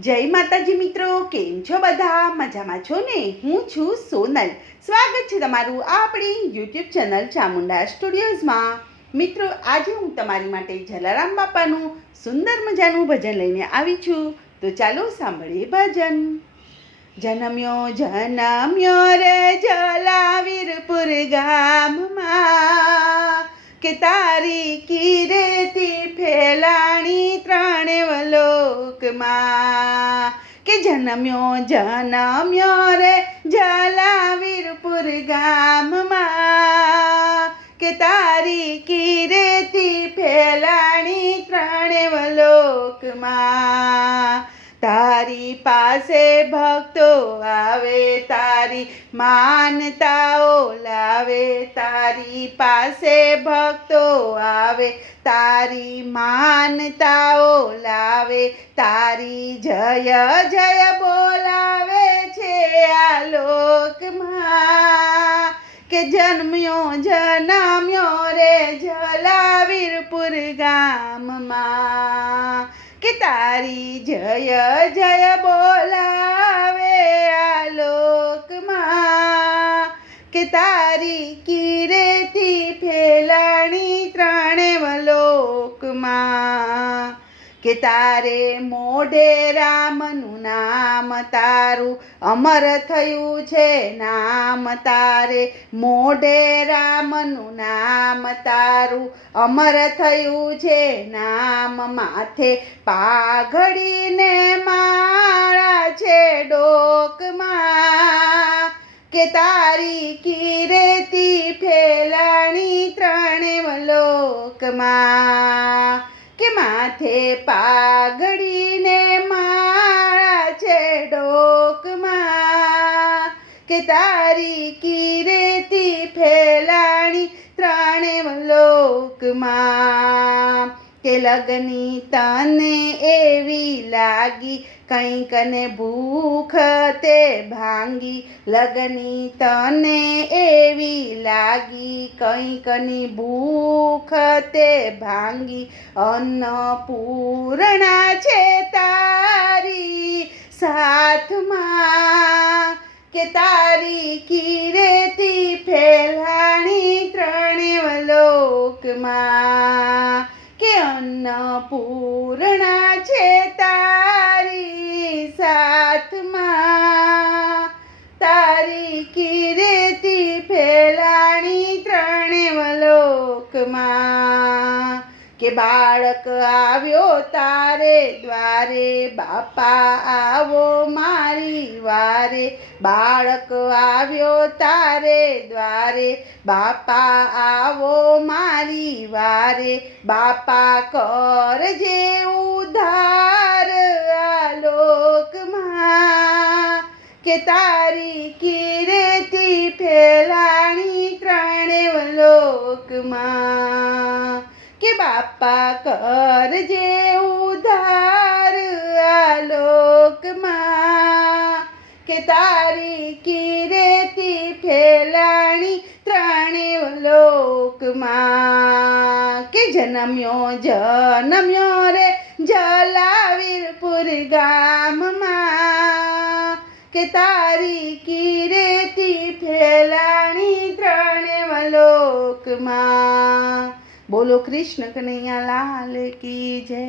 જય માતાજી મિત્રો, કેમ છો બધા? મજામાં છો ને? હું છું સોનલ. સ્વાગત છે તમારું આપણી યુટ્યુબ ચેનલ ચામુંડા સ્ટુડિયોઝમાં. મિત્રો, આજે હું તમારી માટે જલારામ બાપાનું સુંદર મજાનું ભજન લઈને આવી છું. તો ચાલો સાંભળીએ ભજન. જનમ્યો જનમ્યો રે જલાવીરપુર ગામમાં, કે તારી કીરેતી ફેલાણી ત્રણે લોકમાં. કે જનમ્યો જનમ્યો રે જલાવીરપુર ગામમાં, કે તારી કીરેતી ફેલાણી ત્રણે લોકમાં. તારી પાસે ભક્તો આવે, તારી માનતાઓ લાવે. તારી પાસે ભક્તો આવે, તારી માનતાઓ લાવે. તારી જય જય બોલાવે છે આ લોકમાં. કે જન્મ્યો જન્મ્યો રે જલાવીરપુર ગામમાં, કે તારી જય જય બોલાવે આ લોકમાં. કે તારી કીરેતી ફેલાણી ત્રણે લોકમાં. કે તારે મોઢે રામનું નામ, તારું અમર થયું છે નામ. તારે મોઢે રામનું નામ, તારું અમર થયું છે નામ. માથે પાઘડીને માળા છે ડોકમાં. કે તારી કીરેતી ફેલાણી ત્રણે લોકમાં. કે માથે પાઘડીને માળા છે ડોકમાં. કે તારી કીરેતી ફેલાણી ત્રણે લોકમાં. કે લગની તને એવી લાગી, કંઈક ને ભૂખ તે ભાંગી. લગની તને એવી લાગી, કંઈક ની ભૂખ તે ભાંગી. અન્નપૂર્ણા છે તારી સાથમાં. કે તારી કીરેતી ફેલાણી ત્રણે લોકમાં. કે અન્નપૂર્ણા છે તારી સાથમાં. તારી કીરેતી ફેલાણી ત્રણે લોકમાં. કે બાળક આવ્યો તારે દ્વારે, બાપા આવો મારી વારે. બાળક આવ્યો તારે દ્વારે, બાપા આવો મારી વારે. બાપા કરજે ઉદ્ધાર આ લોકમાં. કે તારી કીરેતી ફેલાણી ત્રણે લોકમાં. કે બાપા કરજે ઉદ્ધાર આ લોકમાં. કે તારી કીરેતી ફેલાણી ત્રણે લોકમાં. કે જનમ્યો જનમ્યો રે જલાવીરપુર ગામમાં. કે તારી કીરેતી ફેલાણી ત્રણે લોકમાં. બોલો કૃષ્ણ કનૈયા લાલ કી જય.